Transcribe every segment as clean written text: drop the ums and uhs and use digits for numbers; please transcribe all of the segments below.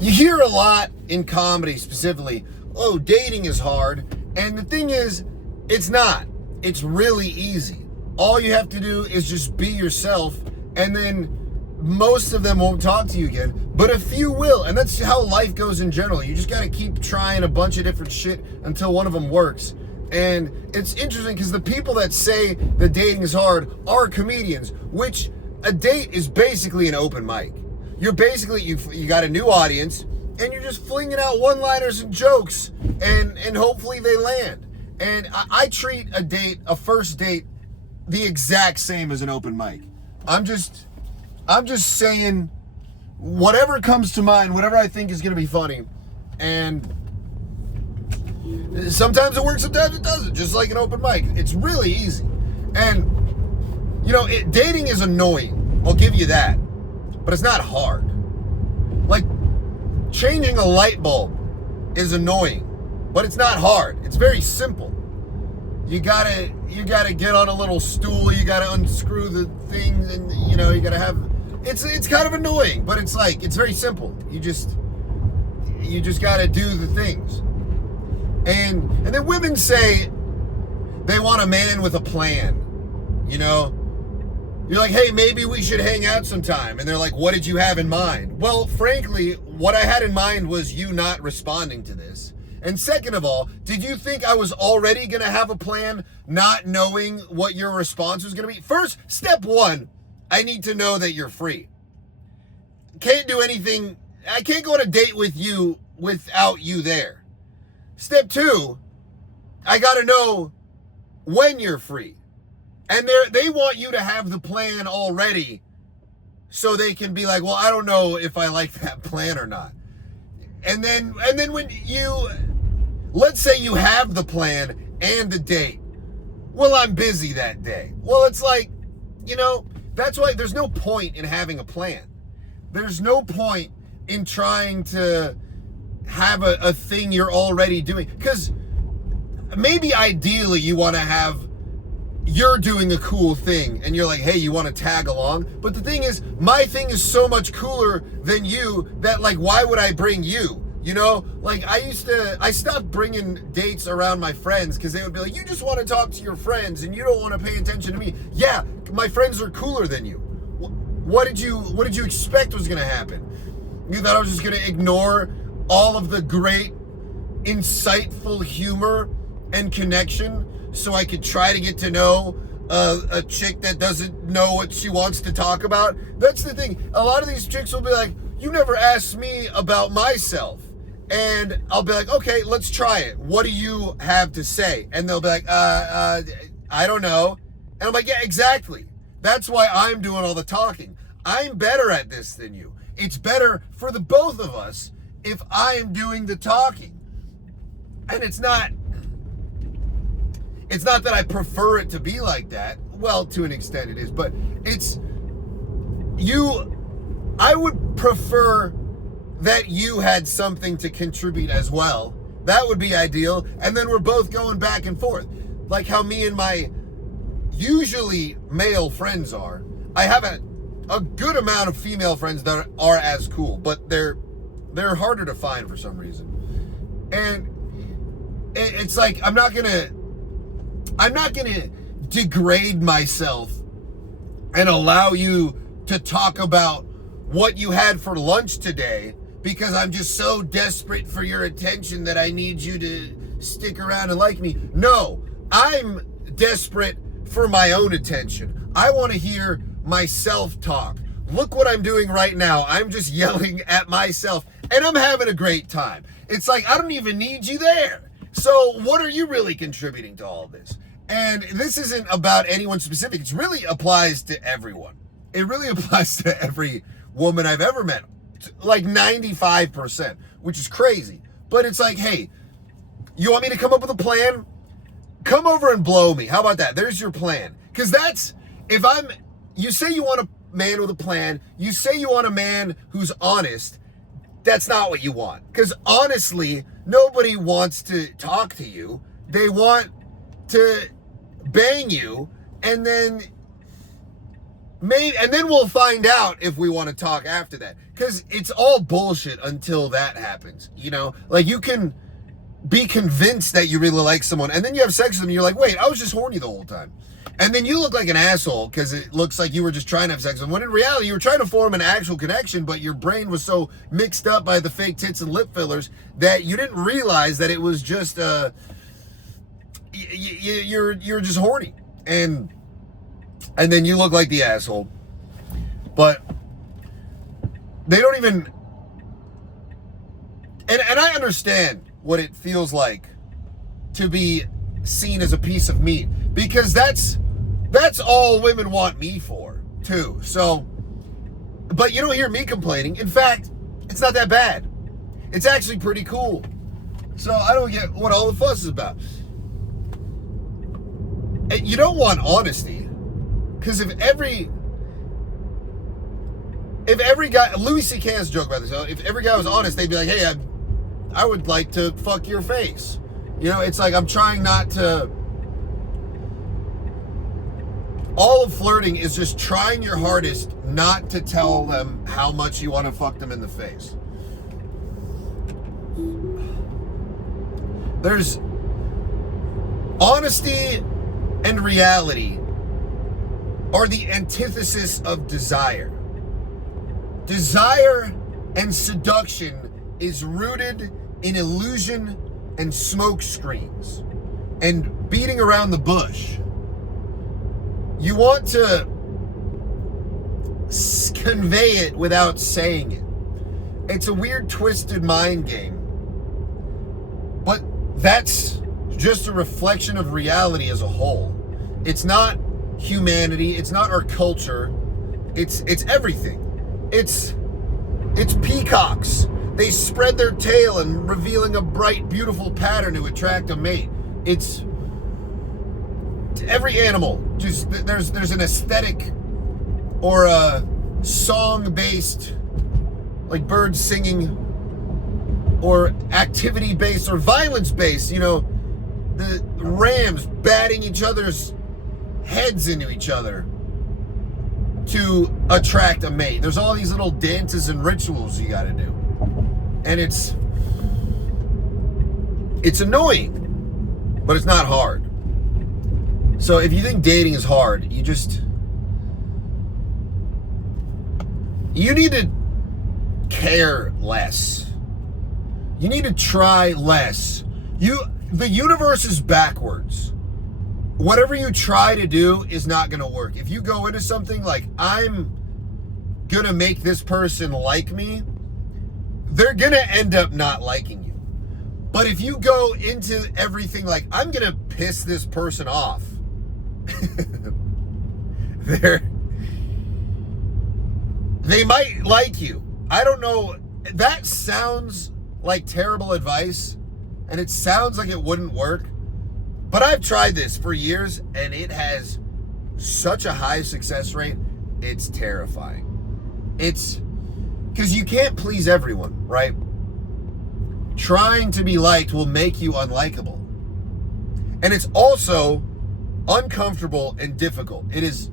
You hear a lot in comedy specifically, oh, dating is hard. And the thing is, it's not. It's really easy. All you have to do is just be yourself, and then most of them won't talk to you again, but a few will. And that's how life goes in general. You just got to keep trying a bunch of different shit until one of them works. And it's interesting because the people that say that dating is hard are comedians, which a date is basically an open mic. You're basically, you got a new audience, and you're just flinging out one-liners and jokes, and hopefully they land. And I treat a first date, the exact same as an open mic. I'm just saying whatever comes to mind, whatever I think is going to be funny. And sometimes it works, sometimes it doesn't, just like an open mic. It's really easy. And, dating is annoying. I'll give you that. But it's not hard. Like, changing a light bulb is annoying, but it's not hard. It's very simple. You gotta get on a little stool, you gotta unscrew the thing, and you gotta have, it's kind of annoying, but it's very simple. You just gotta do the things. And then women say they want a man with a plan. You're like, hey, maybe we should hang out sometime. And they're like, what did you have in mind? Well, frankly, what I had in mind was you not responding to this. And second of all, did you think I was already going to have a plan, not knowing what your response was going to be? First, step one, I need to know that you're free. Can't do anything. I can't go on a date with you without you there. Step two, I got to know when you're free. And they want you to have the plan already so they can be like, well, I don't know if I like that plan or not. And then when let's say you have the plan and the date. Well, I'm busy that day. Well, it's like, that's why there's no point in having a plan. There's no point in trying to have a thing you're already doing. Because maybe ideally you want to have, you're doing a cool thing and you're like, hey, you want to tag along? But the thing is, my thing is so much cooler than you that, like, why would I bring you? Like, I stopped bringing dates around my friends because they would be like, you just want to talk to your friends and you don't want to pay attention to me. Yeah, my friends are cooler than you. What did you expect was going to happen? You thought I was just going to ignore all of the great, insightful humor and connection so I could try to get to know a chick that doesn't know what she wants to talk about? That's the thing. A lot of these chicks will be like, you never asked me about myself. And I'll be like, okay, let's try it. What do you have to say? And they'll be like, I don't know. And I'm like, yeah, exactly. That's why I'm doing all the talking. I'm better at this than you. It's better for the both of us if I'm doing the talking. And it's not that I prefer it to be like that. Well, to an extent it is, but I would prefer that you had something to contribute as well. That would be ideal. And then we're both going back and forth. Like how me and my usually male friends are. I have a good amount of female friends that are as cool, but they're harder to find for some reason. And it's like, I'm not gonna degrade myself and allow you to talk about what you had for lunch today because I'm just so desperate for your attention that I need you to stick around and like me. No, I'm desperate for my own attention. I want to hear myself talk. Look what I'm doing right now. I'm just yelling at myself and I'm having a great time. It's like, I don't even need you there. So what are you really contributing to all this? And this isn't about anyone specific. It really applies to everyone. It really applies to every woman I've ever met. Like 95%, which is crazy. But it's like, hey, you want me to come up with a plan? Come over and blow me. How about that? There's your plan. Because you say you want a man with a plan. You say you want a man who's honest. That's not what you want. Because honestly, nobody wants to talk to you. They want to bang you and then Maybe, and then we'll find out if we want to talk after that. Because it's all bullshit until that happens. You know? Like, you can be convinced that you really like someone, and then you have sex with them, and you're like, wait, I was just horny the whole time. And then you look like an asshole because it looks like you were just trying to have sex with them, when in reality, you were trying to form an actual connection, but your brain was so mixed up by the fake tits and lip fillers that you didn't realize that it was just, you're just horny. And then you look like the asshole. But they don't even... And I understand what it feels like to be seen as a piece of meat. Because that's all women want me for, too. So... But you don't hear me complaining. In fact, it's not that bad. It's actually pretty cool. So I don't get what all the fuss is about. And you don't want honesty. Because if every guy, Louis C.K. has a joke about this, if every guy was honest, they'd be like, hey, I would like to fuck your face. You know, it's like I'm trying not to... All of flirting is just trying your hardest not to tell them how much you want to fuck them in the face. There's honesty and reality are the antithesis of desire. Desire and seduction is rooted in illusion and smoke screens and beating around the bush. You want to convey it without saying it. It's a weird, twisted mind game. But that's just a reflection of reality as a whole. It's not humanity, it's not our culture, it's everything. It's peacocks. They spread their tail and revealing a bright, beautiful pattern to attract a mate. It's every animal. Just there's an aesthetic or a song-based, like birds singing, or activity-based or violence-based. You know, the rams batting each other's heads into each other to attract a mate. There's all these little dances and rituals you got to do, and it's annoying, but it's not hard. So if you think dating is hard, you need to care less. You need to try less. The universe is backwards. Whatever you try to do is not going to work. If you go into something like, I'm going to make this person like me, they're going to end up not liking you. But if you go into everything like, I'm going to piss this person off, they might like you. I don't know. That sounds like terrible advice, and it sounds like it wouldn't work. But I've tried this for years, and it has such a high success rate, it's terrifying. It's because you can't please everyone, right? Trying to be liked will make you unlikable. And it's also uncomfortable and difficult. It is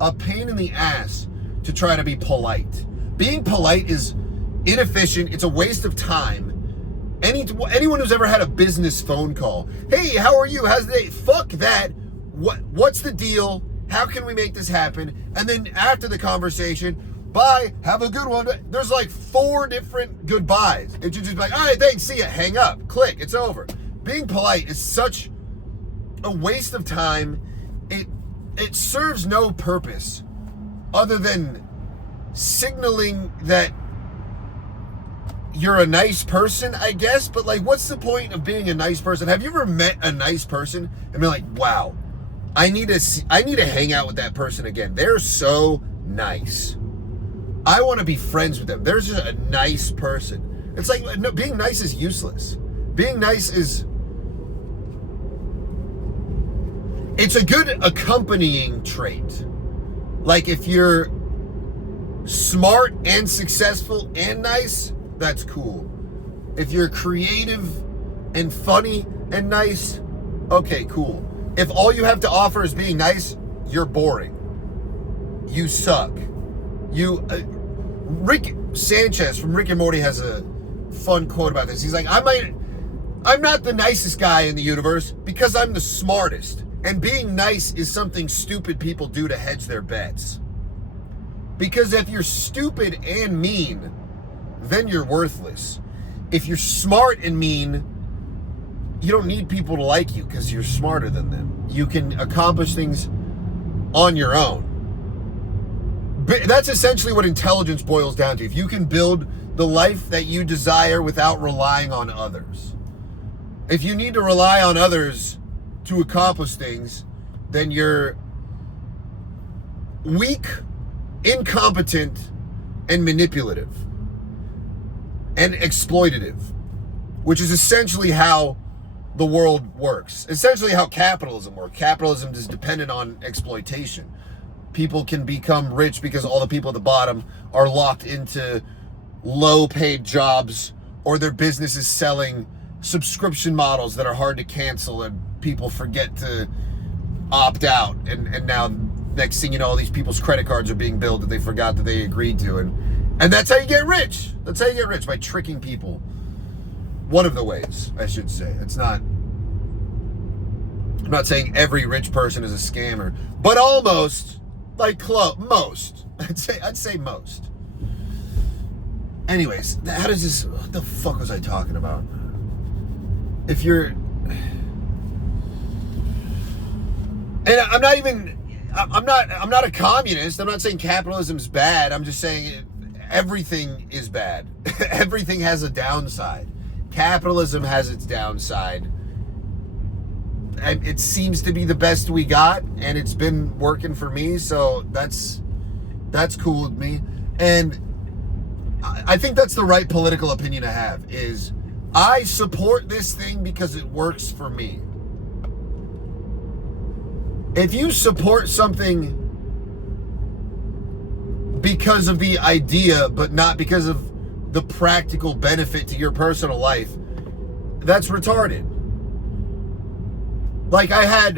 a pain in the ass to try to be polite. Being polite is inefficient. It's a waste of time. Anyone who's ever had a business phone call, hey, how are you? How's the day? Fuck that. What's the deal? How can we make this happen? And then after the conversation, bye, have a good one. There's like 4 different goodbyes. It should just be like, all right, thanks, see ya, hang up, click, it's over. Being polite is such a waste of time. It serves no purpose other than signaling that you're a nice person, I guess. But like, what's the point of being a nice person? Have you ever met a nice person and been like, wow, I need to hang out with that person again. They're so nice. I want to be friends with them. They're just a nice person. It's like, no, being nice is useless. Being nice is... It's a good accompanying trait. Like, if you're smart and successful and nice, that's cool. If you're creative and funny and nice, okay, cool. If all you have to offer is being nice, you're boring. you suck. Rick Sanchez from Rick and Morty has a fun quote about this. He's like, I'm not the nicest guy in the universe because I'm the smartest. And being nice is something stupid people do to hedge their bets. Because if you're stupid and mean, then you're worthless. If you're smart and mean, you don't need people to like you because you're smarter than them. You can accomplish things on your own. But that's essentially what intelligence boils down to. If you can build the life that you desire without relying on others. If you need to rely on others to accomplish things, then you're weak, incompetent, and manipulative. And exploitative. Which is essentially how the world works. Essentially how capitalism works. Capitalism is dependent on exploitation. People can become rich because all the people at the bottom are locked into low-paid jobs, or their business is selling subscription models that are hard to cancel and people forget to opt out. And now, next thing you know, all these people's credit cards are being billed that they forgot that they agreed to. And that's how you get rich. That's how you get rich, by tricking people. One of the ways, I should say. I'm not saying every rich person is a scammer, but almost, like most. I'd say most. Anyways, what the fuck was I talking about? I'm not a communist. I'm not saying capitalism's bad. I'm just saying everything is bad. Everything has a downside. Capitalism has its downside. And it seems to be the best we got, and it's been working for me, so that's cool with me. And I think that's the right political opinion to have, is I support this thing because it works for me. If you support something because of the idea, but not because of the practical benefit to your personal life, that's retarded. Like I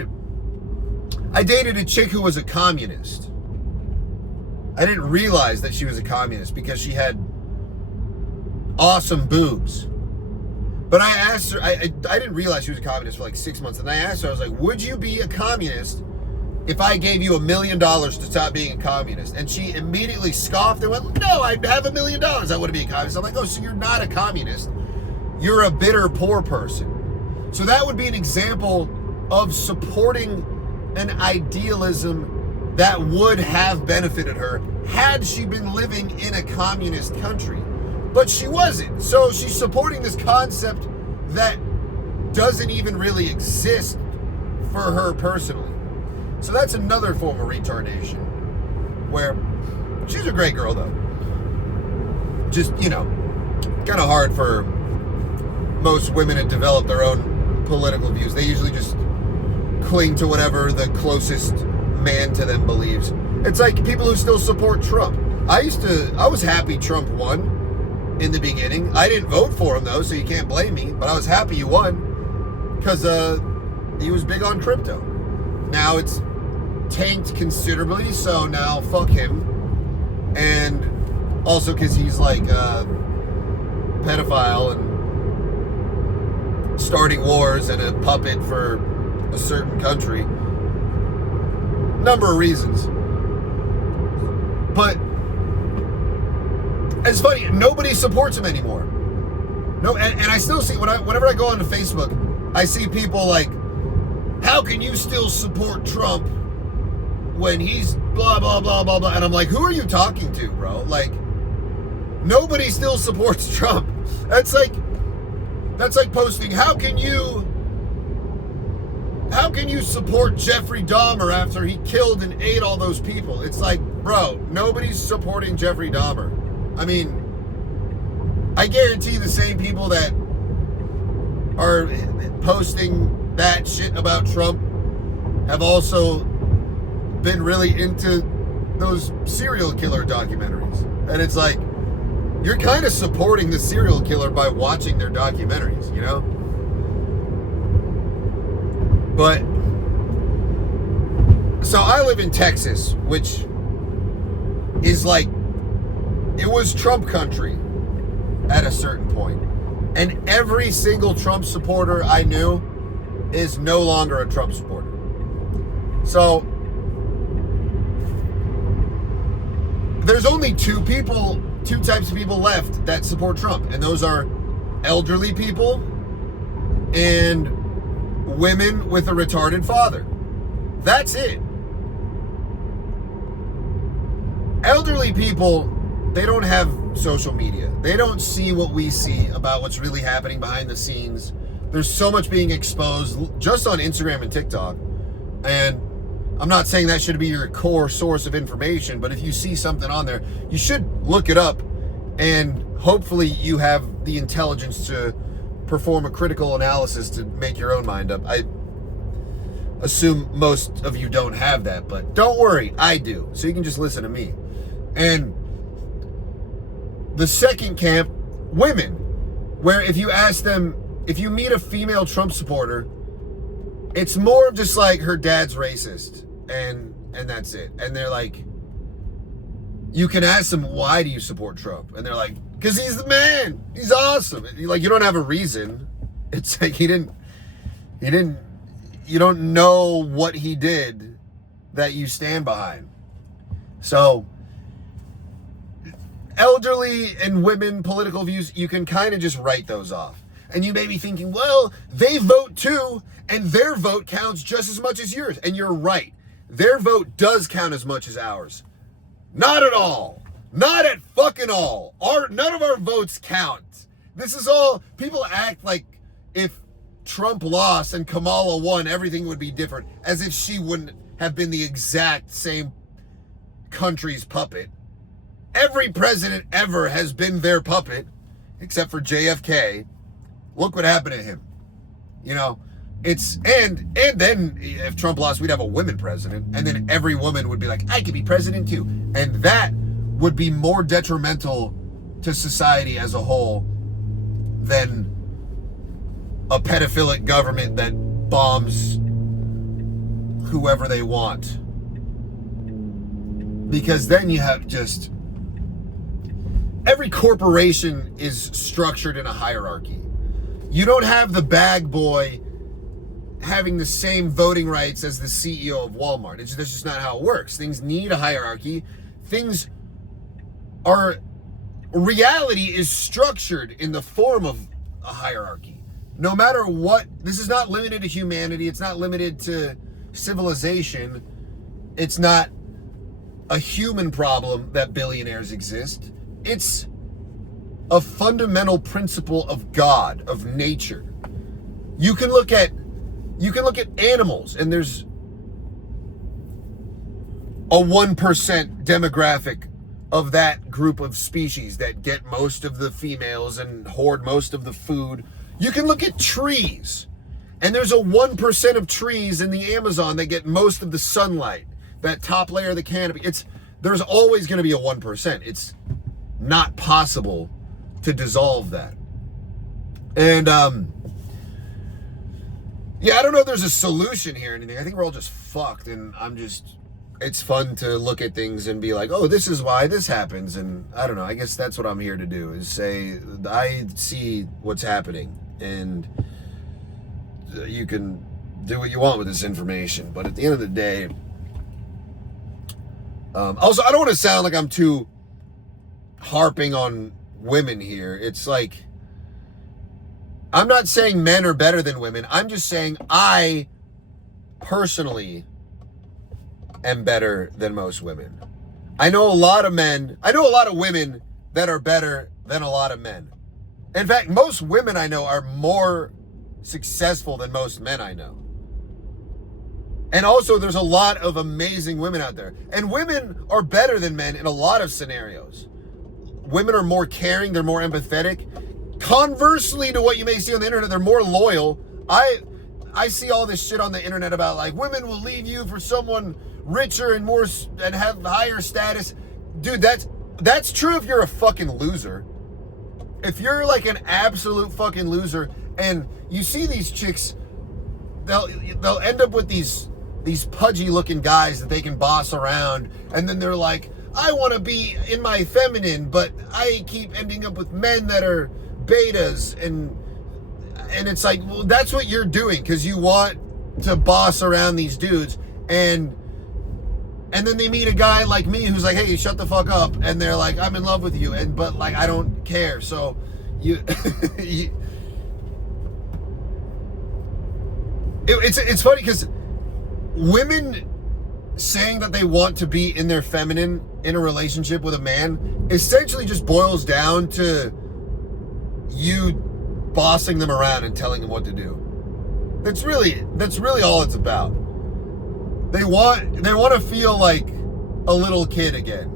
dated a chick who was a communist. I didn't realize that she was a communist because she had awesome boobs. But I asked her, I didn't realize she was a communist for like 6 months. And I asked her, I was like, would you be a communist if I gave you $1 million to stop being a communist? And she immediately scoffed and went, no, I'd have $1 million. I wouldn't be a communist. I'm like, oh, so you're not a communist. You're a bitter, poor person. So that would be an example of supporting an idealism that would have benefited her had she been living in a communist country. But she wasn't. So she's supporting this concept that doesn't even really exist for her personally. So that's another form of retardation, where she's a great girl though. Just, kind of hard for most women to develop their own political views. They usually just cling to whatever the closest man to them believes. It's like people who still support Trump. I was happy Trump won in the beginning. I didn't vote for him though, so you can't blame me, but I was happy he won because he was big on crypto. Now it's tanked considerably, so now fuck him. And also because he's like a pedophile and starting wars and a puppet for a certain country. Number of reasons. But it's funny, nobody supports him anymore. No, and I still see, whenever I go onto Facebook, I see people like, how can you still support Trump when he's blah, blah, blah, blah, blah. And I'm like, who are you talking to, bro? Like, nobody still supports Trump. That's like posting, how can you support Jeffrey Dahmer after he killed and ate all those people? It's like, bro, nobody's supporting Jeffrey Dahmer. I mean, I guarantee the same people that are posting that shit about Trump have also been really into those serial killer documentaries. And it's like, you're kind of supporting the serial killer by watching their documentaries, you know? But, so I live in Texas, which is like, it was Trump country at a certain point. And every single Trump supporter I knew is no longer a Trump supporter. So, there's only two types of people left that support Trump. And those are elderly people and women with a retarded father. That's it. Elderly people, they don't have social media. They don't see what we see about what's really happening behind the scenes. There's so much being exposed just on Instagram and TikTok. And I'm not saying that should be your core source of information, but if you see something on there, you should look it up, and hopefully you have the intelligence to perform a critical analysis to make your own mind up. I assume most of you don't have that, but don't worry, I do. So you can just listen to me. And the second camp, women, where if you ask them, if you meet a female Trump supporter, it's more of just like her dad's racist, and that's it. And they're like, you can ask them, why do you support Trump? And they're like, because he's the man. He's awesome. Like, you don't have a reason. It's like you don't know what he did that you stand behind. So, elderly and women political views, you can kind of just write those off. And you may be thinking, well, they vote too, and their vote counts just as much as yours. And you're right. Their vote does count as much as ours. Not at all. Not at fucking all. None of our votes count. This is all, people act like if Trump lost and Kamala won, everything would be different, as if she wouldn't have been the exact same country's puppet. Every president ever has been their puppet, except for JFK. Look what happened to him. You know, and then if Trump lost, we'd have a women president, and then every woman would be like, I could be president too. And that would be more detrimental to society as a whole than a pedophilic government that bombs whoever they want. Because then you have just, every corporation is structured in a hierarchy. You don't have the bag boy having the same voting rights as the CEO of Walmart. That's just not how it works. Things need a hierarchy. Reality is structured in the form of a hierarchy. No matter what, this is not limited to humanity. It's not limited to civilization. It's not a human problem that billionaires exist. It's a fundamental principle of God, of nature. You can look at animals, and there's a 1% demographic of that group of species that get most of the females and hoard most of the food. You can look at trees, and there's a 1% of trees in the Amazon that get most of the sunlight, that top layer of the canopy. There's always going to be a 1%. It's not possible to dissolve that. And yeah, I don't know if there's a solution here or anything. I think we're all just fucked, and it's fun to look at things and be like, oh, this is why this happens. And I don't know, I guess that's what I'm here to do, is say, I see what's happening, and you can do what you want with this information. But at the end of the day, also, I don't want to sound like I'm too harping on women here. It's like, I'm not saying men are better than women. I'm just saying I personally am better than most women. I know a lot of women that are better than a lot of men. In fact, most women I know are more successful than most men I know. And also, there's a lot of amazing women out there. And women are better than men in a lot of scenarios. Women are more caring, they're more empathetic. Conversely to what you may see on the internet, they're more loyal. I see all this shit on the internet about like women will leave you for someone richer and more and have higher status. Dude, that's true if you're a fucking loser. If you're like an absolute fucking loser, and you see these chicks, they'll end up with these pudgy looking guys that they can boss around, and then they're like, I want to be in my feminine, but I keep ending up with men that are betas, and it's like, well, that's what you're doing because you want to boss around these dudes, and then they meet a guy like me who's like, hey, shut the fuck up, and they're like, I'm in love with you, but like I don't care. So it's funny because women saying that they want to be in their feminine in a relationship with a man essentially just boils down to you bossing them around and telling them what to do. That's really all it's about. They want to feel like a little kid again.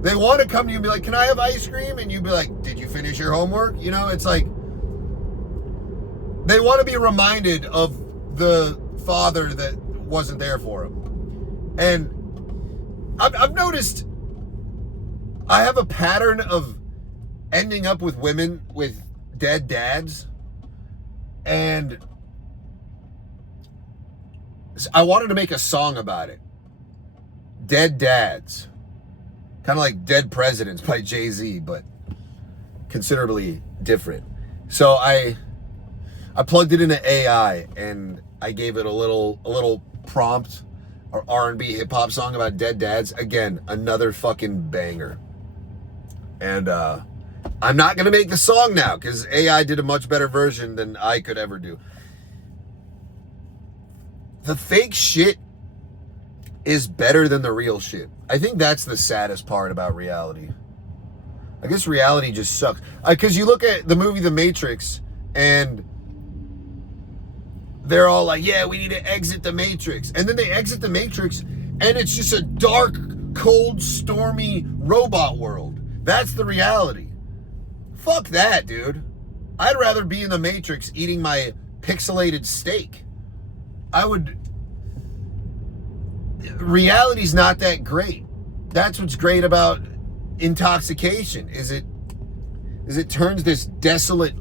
They want to come to you and be like, can I have ice cream? And you'd be like, did you finish your homework? You know, it's like they want to be reminded of the father that wasn't there for him. And I've noticed I have a pattern of ending up with women with dead dads, and I wanted to make a song about it. Dead dads. Kind of like Dead Presidents by Jay-Z, but considerably different. So I plugged it into AI and I gave it a little prompt, or R&B hip hop song about dead dads. Again, another fucking banger. And I'm not going to make the song now because AI did a much better version than I could ever do. The fake shit is better than the real shit. I think that's the saddest part about reality. I guess reality just sucks. Because you look at the movie The Matrix, and they're all like, yeah, we need to exit the Matrix. And then they exit the Matrix, and it's just a dark, cold, stormy robot world. That's the reality. Fuck that, dude. I'd rather be in the Matrix eating my pixelated steak. Reality's not that great. That's what's great about intoxication, is it turns this desolate,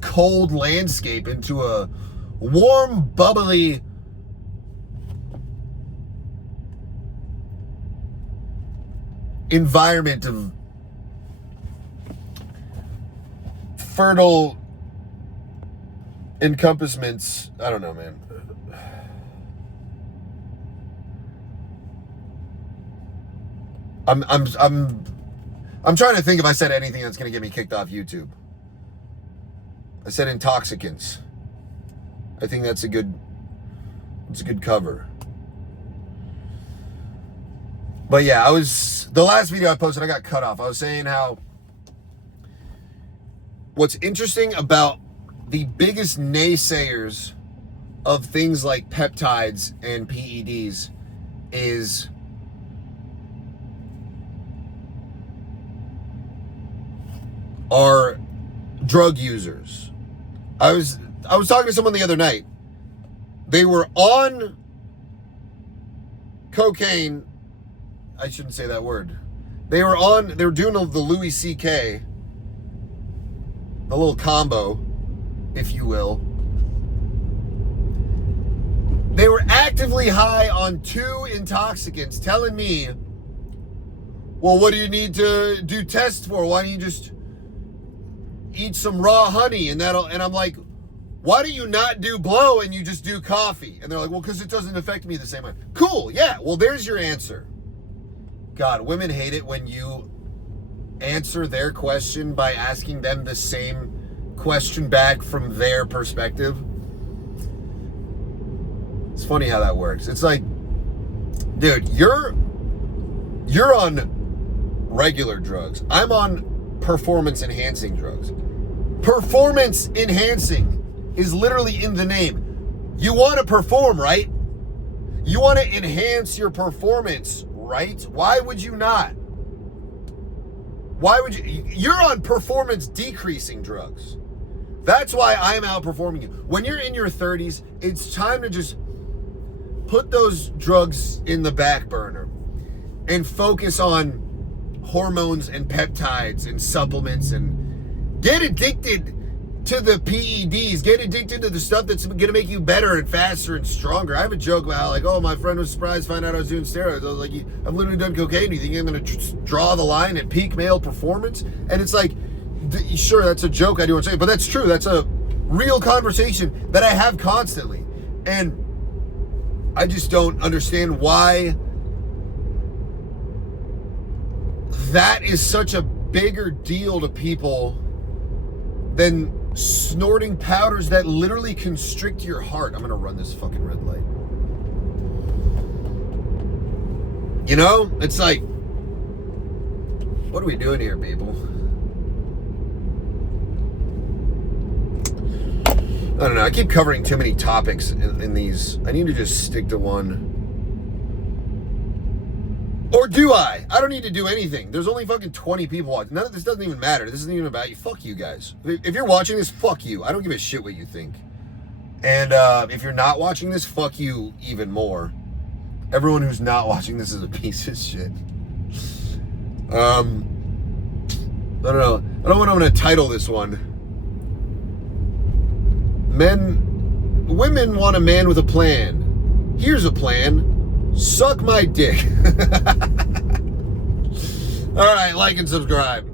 cold landscape into a warm, bubbly, environment of fertile encompassments. I don't know, man. I'm trying to think if I said anything that's going to get me kicked off YouTube. I said intoxicants. I think that's a good cover. But yeah, the last video I posted, I got cut off. I was saying how what's interesting about the biggest naysayers of things like peptides and PEDs are drug users. I was talking to someone the other night. They were on cocaine. I shouldn't say that word. They were doing the Louis C.K., the little combo, if you will. They were actively high on 2 intoxicants, telling me, well, what do you need to do tests for? Why don't you just eat some raw honey and I'm like, why do you not do blow and you just do coffee? And they're like, well, because it doesn't affect me the same way. Cool, yeah, well, there's your answer. God, women hate it when you answer their question by asking them the same question back from their perspective. It's funny how that works. It's like, dude, you're on regular drugs. I'm on performance enhancing drugs. Performance enhancing is literally in the name. You want to perform, right? You want to enhance your performance, right? Why would you not? Why would you? You're on performance decreasing drugs. That's why I'm outperforming you. When you're in your 30s, it's time to just put those drugs in the back burner and focus on hormones and peptides and supplements and get addicted to the PEDs. Get addicted to the stuff that's going to make you better and faster and stronger. I have a joke about how, like, oh, my friend was surprised to find out I was doing steroids. I was like, I've literally done cocaine. Do you think I'm going to draw the line at peak male performance? And it's like, sure, that's a joke I do want to say, but that's true. That's a real conversation that I have constantly. And I just don't understand why that is such a bigger deal to people than snorting powders that literally constrict your heart. I'm gonna run this fucking red light. You know, it's like, what are we doing here, people? I don't know. I keep covering too many topics in these. I need to just stick to one. Or do I? I don't need to do anything. There's only fucking 20 people watching. None of this doesn't even matter. This isn't even about you. Fuck you guys. If you're watching this, fuck you. I don't give a shit what you think. And if you're not watching this, fuck you even more. Everyone who's not watching this is a piece of shit. I don't know. I don't know what I'm going to title this one. Women want a man with a plan. Here's a plan. Suck my dick. All right, like and subscribe.